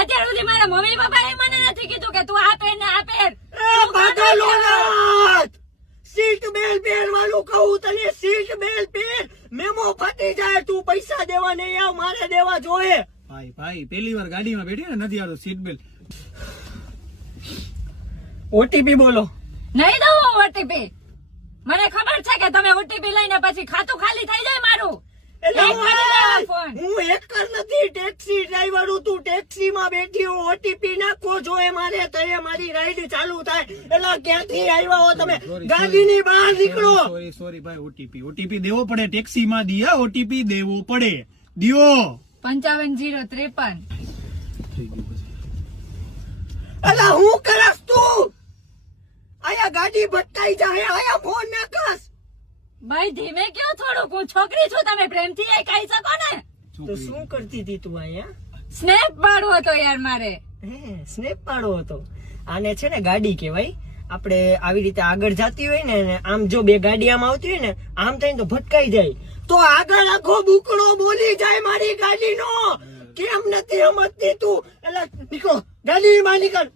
અત્યાર સુધી મારા મમ્મી પપ્પાએ મને નથી કીધું કે તું આ પહેર ને આ પહેર. પાગલો નાથ, સીટ બેલ્ટ પહેરવાનું કહું તને, સીટ બેલ્ટ પહેર. મેમો ફાટી જાય, તું પૈસા દેવા નહીં આવ, મારે દેવા જોઈએ. ભાઈ પહેલી વાર ગાડીમાં બેઠી ને નથી આવતો સીટ બેલ્ટ. ઓટીપી બોલો. નહીં દઉં ઓટીપી. મને ખબર છે કે તમે ઓટીપી લઈને પછી ખાતું ખાલી થઈ જાય મારું. એટલે એક કરી દેવાનો ફોન. હું હેકર નથી, ટેક્સી ડ્રાઈવર હું. તું ટેક્સી માં બેઠી હો, ઓટીપી નાખવો જોઈએ મારે, તય મારી રાઈડ ચાલુ થાય. એટલે ક્યાંથી આવ્યા હો તમે? ગાડીની બહાર નીકળો. સોરી ભાઈ, ઓટીપી દેવો પડે, ટેક્સી માં દિયા ઓટીપી દેવો પડે. દિયો 550353. અલા હું કરસ તું? આયા ગાડી ભટકાઈ જાય, આયા ફોન નાખસ. ભાઈ ધીમે કયો થોડુંક, હું છોકરી છું, તમે પ્રેમથી એ કહી શકો ને. તો શું કરતી હતી તું અહીંયા? સ્નેપ પાડવો હતો યાર મારે. સ્નેપ પાડો હતો. આને છે ને ગાડી કહેવાય. આપણે આવી રીતે આગળ જતી હોય ને, આમ જો બે ગાડી આમ આવતી હોય ને, આમ થઈને તો ભટકાઈ જાય. તો આગળ આખો બુકડો બોલી જાય મારી ગાડીનો. કેમ નથી સમજતી તું? એટલે નીકળો, ગાડીમાં નીકળ.